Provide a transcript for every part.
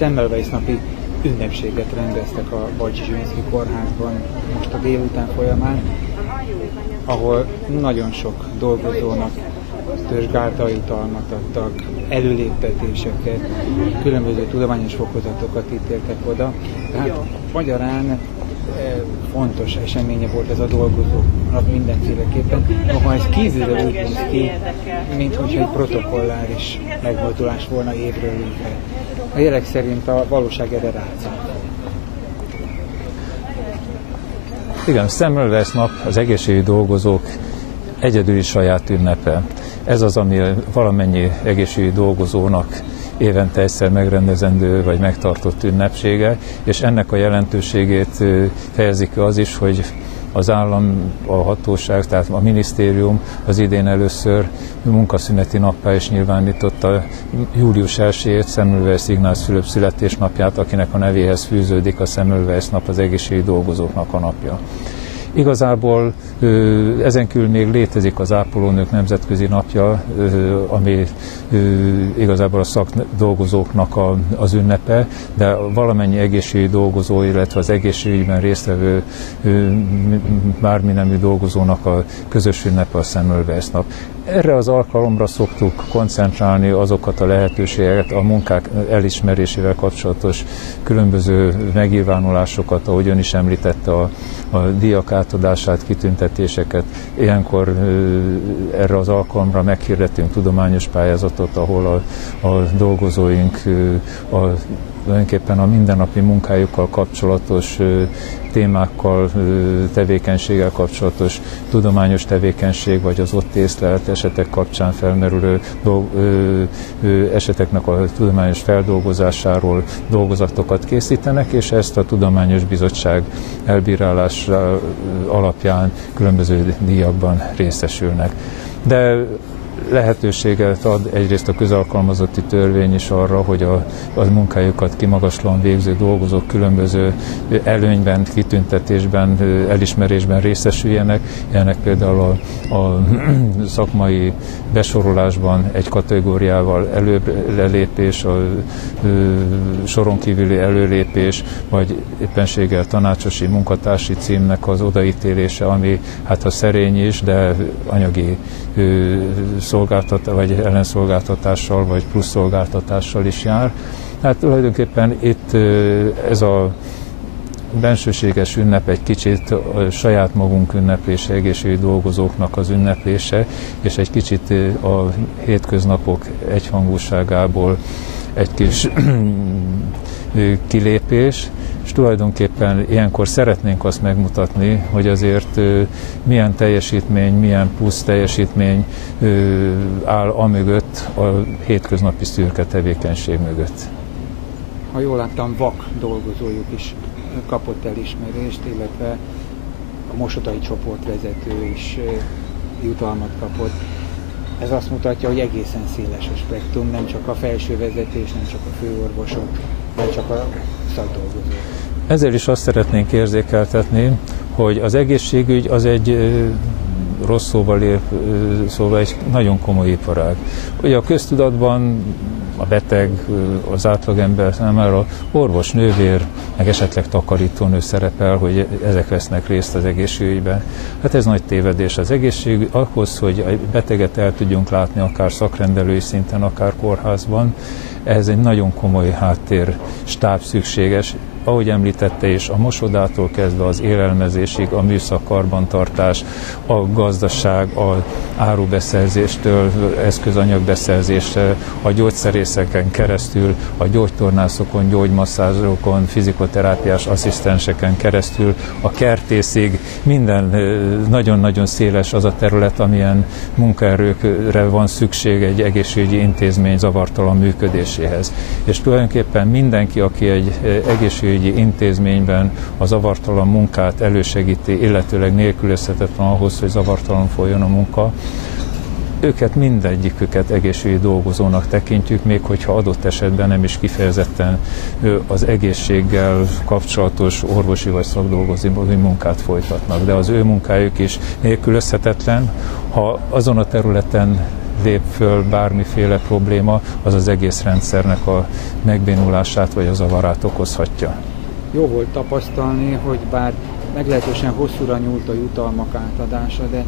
Semmelweis napi ünnepséget rendeztek a Balcsy-Zsilinszky kórházban most a délután folyamán, ahol nagyon sok dolgozónak törzsgárdautalmat adtak, előléptetéseket, különböző tudományos fokozatokat ítéltek oda. Tehát magyarán fontos eseménye volt ez a dolgozóknak mindenféleképpen. Noha ez kívülről úgy néz ki, mintha egy protokolláris megmozdulás volna évről évre. A jelek szerint a valóság erre rácált. Igen, Semmelweis nap az egészségügyi dolgozók egyedüli saját ünnepe. Ez az, ami valamennyi egészségügyi dolgozónak évente egyszer megrendezendő vagy megtartott ünnepsége, és ennek a jelentőségét fejezik az is, hogy az állam, a hatóság, tehát a minisztérium az idén először munkaszüneti nappá is nyilvánította július 1-ét, Semmelweis Ignác Fülöp születésnapját, akinek a nevéhez fűződik a Semmelweis nap, az egészségügyi dolgozóknak a napja. Igazából ezen kívül még létezik az ápolónők nemzetközi napja, ami igazából a szakdolgozóknak az ünnepe, de valamennyi egészségügyi dolgozó, illetve az egészségügyben résztvevő bármi nemű dolgozónak a közös ünnepe a Semmelweis nap. Erre az alkalomra szoktuk koncentrálni azokat a lehetőségeket, a munkák elismerésével kapcsolatos különböző megnyilvánulásokat, ahogy ön is említette, a díjak átadását, kitüntetéseket. Ilyenkor erre az alkalomra meghirdetünk tudományos pályázatot, ahol a dolgozóink tulajdonképpen a mindennapi munkájukkal kapcsolatos témákkal, tevékenységgel kapcsolatos tudományos tevékenység, vagy az ott észlelt esetek kapcsán felmerülő eseteknek a tudományos feldolgozásáról dolgozatokat készítenek, és ezt a Tudományos Bizottság elbírálása alapján különböző díjakban részesülnek. De lehetőséget ad egyrészt a közalkalmazotti törvény is arra, hogy a munkájukat kimagaslóan végző dolgozók különböző előnyben, kitüntetésben, elismerésben részesüljenek. Ennek például a szakmai besorolásban egy kategóriával előlépés, a soron kívüli előlépés, vagy éppenséggel tanácsosi munkatársi címnek az odaítélése, ami hát a szerény is, de anyagi vagy ellenszolgáltatással, vagy plusz szolgáltatással is jár. Hát tulajdonképpen itt ez a bensőséges ünnep egy kicsit a saját magunk ünneplése, egészségügyi dolgozóknak az ünneplése, és egy kicsit a hétköznapok egyhangúságából egy kis kilépés, és tulajdonképpen ilyenkor szeretnénk azt megmutatni, hogy azért milyen teljesítmény, milyen plusz teljesítmény áll amögött, a hétköznapi szürke tevékenység mögött. Ha jól láttam, vak dolgozójuk is kapott elismerést, illetve a mosodai csoportvezető is jutalmat kapott. Ez azt mutatja, hogy egészen széles a spektrum, nem csak a felső vezetés, nem csak a főorvosok, nem csak a szakdolgozók. Ezzel is azt szeretnénk érzékeltetni, hogy az egészségügy az egy rossz szóval egy nagyon komoly iparág. Ugye a köztudatban a beteg, az átlagember számára orvos, nővér, meg esetleg takarítónő szerepel, hogy ezek vesznek részt az egészségügyben. Hát ez nagy tévedés. Az egészségügy ahhoz, hogy a beteget el tudjunk látni akár szakrendelői szinten, akár kórházban, ehhez egy nagyon komoly háttér stáb szükséges. Ahogy említette is, a mosodától kezdve az élelmezésig, a műszak, karbantartás, a gazdaság, az árubeszerzéstől, eszközanyagbeszerzésre, a gyógyszerészeken keresztül, a gyógytornászokon, gyógymasszázsokon, fizikoterápiás asszisztenseken keresztül, a kertészig, minden nagyon-nagyon széles az a terület, amilyen munkaerőkre van szükség egy egészségügyi intézmény zavartalan működéséhez. És tulajdonképpen mindenki, aki egy egészségügyi intézményben a zavartalan munkát elősegíti, illetőleg nélkülözhetetlen ahhoz, hogy zavartalan folyjon a munka, őket mindegyiküket egészségügyi dolgozónak tekintjük, még hogyha adott esetben nem is kifejezetten az egészséggel kapcsolatos orvosi vagy szakdolgozói munkát folytatnak, de az ő munkájuk is nélkülözhetetlen. Ha azon a területen lép föl bármiféle probléma, az az egész rendszernek a megbénulását vagy a zavarát okozhatja. Jó volt tapasztalni, hogy bár meglehetősen hosszúra nyúlt a jutalmak átadása, de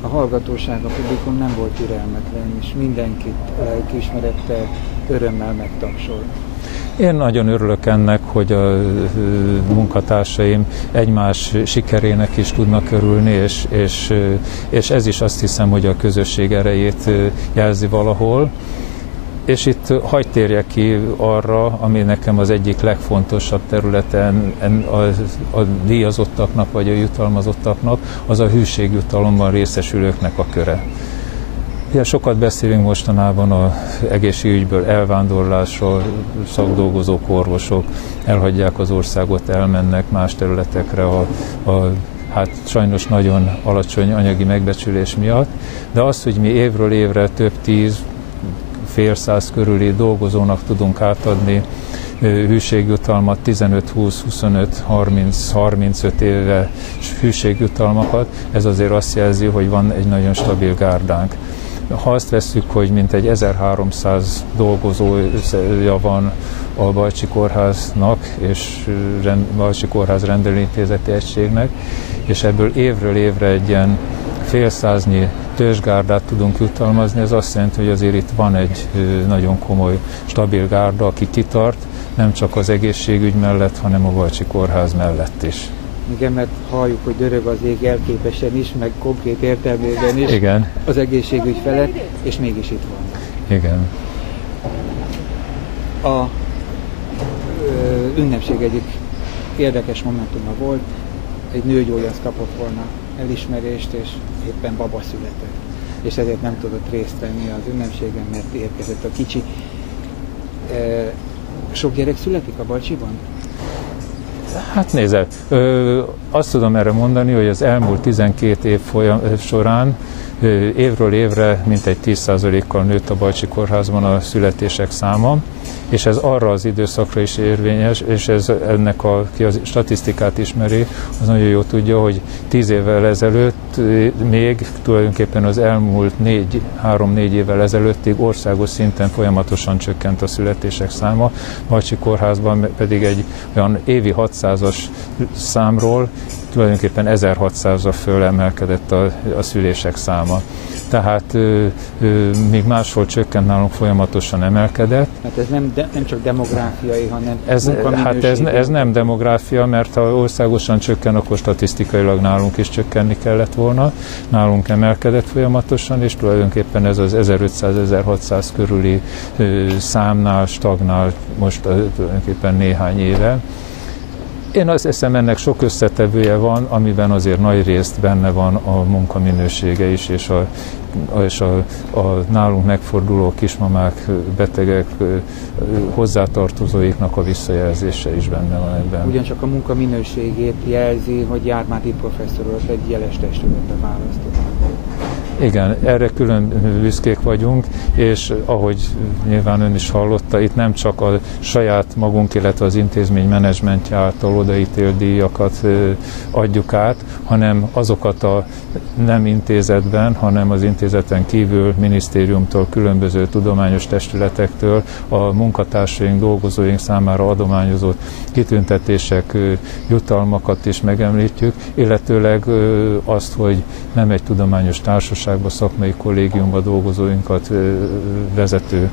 a hallgatóság, a publikum nem volt türelmetlen, és mindenkit lelkiismerettel, örömmel megtapsolt. Én nagyon örülök ennek, hogy a munkatársaim egymás sikerének is tudnak örülni, és ez is azt hiszem, hogy a közösség erejét jelzi valahol. És itt hagy térjek ki arra, ami nekem az egyik legfontosabb területen a díjazottaknak vagy a jutalmazottaknak, az a hűségjutalomban részesülőknek a köre. Ugye sokat beszélünk mostanában az egészségügyből, elvándorlásról, szakdolgozók, orvosok elhagyják az országot, elmennek más területekre hát sajnos nagyon alacsony anyagi megbecsülés miatt, de az, hogy mi évről évre több tíz, fél száz körüli dolgozónak tudunk átadni hűségjutalmat, 15, 20, 25, 30, 35 éve hűségjutalmakat, ez azért azt jelzi, hogy van egy nagyon stabil gárdánk. Ha azt vesszük, hogy mintegy 1300 dolgozója van a Bajcsi Kórháznak és Bajcsi Kórház rendelőintézeti egységnek, és ebből évről évre egy ilyen fél száznyi törzsgárdát tudunk jutalmazni, ez azt jelenti, hogy azért itt van egy nagyon komoly, stabil gárda, aki kitart, nem csak az egészségügy mellett, hanem a Bajcsi Kórház mellett is. Igen, mert halljuk, hogy dörög az ég jelképesen is, meg konkrét értelmében is. Igen. Az egészségügy felett, és mégis itt van. Igen. A ünnepség egyik érdekes momentuma volt, egy nőgyógyász kapott volna elismerést, és éppen baba született. És ezért nem tudott részt venni az ünnepségen, mert érkezett a kicsi. Sok gyerek születik a Bajcsiban? Hát nézd, azt tudom erre mondani, hogy az elmúlt 12 év során évről évre mintegy 10%-kal nőtt a Bajcsi Kórházban a születések száma, és ez arra az időszakra is érvényes, és ennek aki a statisztikát ismeri, az nagyon jól tudja, hogy 10 évvel ezelőtt még tulajdonképpen az elmúlt 3-4 évvel ezelőttig országos szinten folyamatosan csökkent a születések száma, Bajcsi Kórházban pedig egy olyan évi 600-as számról tulajdonképpen 1600-ra fölemelkedett a szülések száma. Tehát míg máshol csökkent, nálunk folyamatosan emelkedett. Hát ez nem csak demográfiai, hanem ez nem demográfia, mert ha országosan csökken, akkor statisztikailag nálunk is csökkenni kellett volna. Nálunk emelkedett folyamatosan, és tulajdonképpen ez az 1500-1600 körüli számnál stagnál most tulajdonképpen néhány éve. Én azt hiszem, ennek sok összetevője van, amiben azért nagy részt benne van a munkaminősége is, és a nálunk megforduló kismamák, betegek, hozzátartozóiknak a visszajelzése is benne van ebben. Ugyancsak a munka minőségét jelzi, hogy Jármáti professzor urat egy jeles testületbe választottak. Igen, erre külön büszkék vagyunk, és ahogy nyilván ön is hallotta, itt nem csak a saját magunk, illetve az intézmény menedzsmentje által odaítélt díjakat adjuk át, hanem azokat a nem intézetben, hanem az intézeten kívül minisztériumtól, különböző tudományos testületektől a munkatársaink, dolgozóink számára adományozott kitüntetések, jutalmakat is megemlítjük, illetőleg azt, hogy nem egy tudományos társaságban, szakmai kollégiumban dolgozóinkat, vezető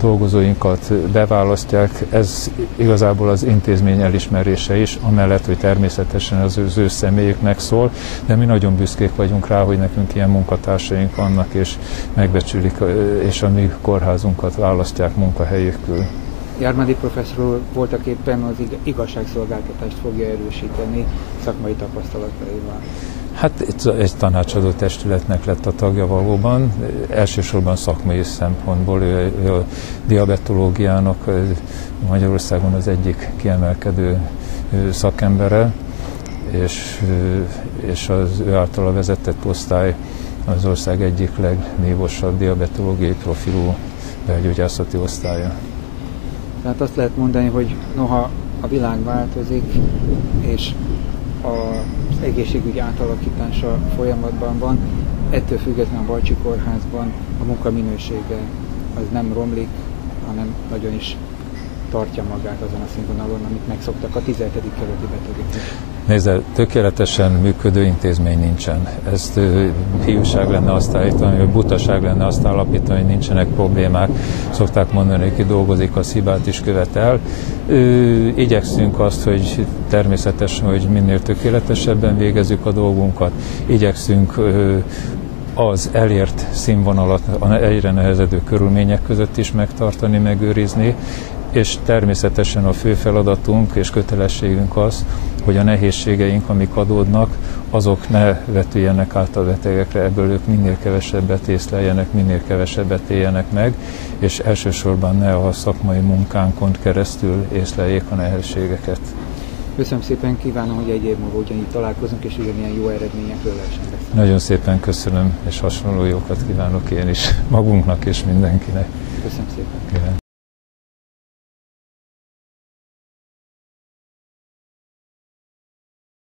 dolgozóinkat beválasztják, ez igazából az intézmény elismerése is, amellett, hogy természetesen az ő személyüknek szól, de mi nagyon büszkék vagyunk rá, hogy nekünk ilyen munkatársaink vannak, és megbecsülik, és a mi kórházunkat választják munkahelyükül. Jármádi professzor voltak éppen az igazságszolgáltatást fogja erősíteni szakmai tapasztalataival. Hát egy tanácsadó testületnek lett a tagja valóban, elsősorban szakmai szempontból ő a diabetológiának Magyarországon az egyik kiemelkedő szakembere, és az ő általa vezetett osztály az ország egyik legnévosabb diabetológiai profilú belgyógyászati osztálya. Tehát azt lehet mondani, hogy noha a világ változik, és az egészségügy átalakítása folyamatban van, ettől függetlenül a Balcsi Kórházban a munkaminősége az nem romlik, hanem nagyon is tartja magát azon a színvonalon, amit megszoktak a 17. kerületi betegek is. Nézd, tökéletesen működő intézmény nincsen. Ezt hiúság lenne azt állítani, vagy butaság lenne azt állapítani, hogy nincsenek problémák. Szokták mondani, hogy ki dolgozik, az hibát is követel. Igyekszünk azt, hogy természetesen, hogy minél tökéletesebben végezzük a dolgunkat. Igyekszünk az elért színvonalat egyre nehezedő körülmények között is megtartani, megőrizni, és természetesen a fő feladatunk és kötelességünk az, hogy a nehézségeink, amik adódnak, azok ne vetüljenek át a betegekre, ebből ők minél kevesebbet észleljenek, minél kevesebbet éljenek meg, és elsősorban ne a szakmai munkánkon keresztül észleljék a nehézségeket. Köszönöm szépen, kívánom, hogy egy év múlva ugyanígy találkozunk, és ugyanilyen jó eredményekről lehessen beszélni. Nagyon szépen köszönöm, és hasonló jókat kívánok én is magunknak és mindenkinek. Köszönöm szépen.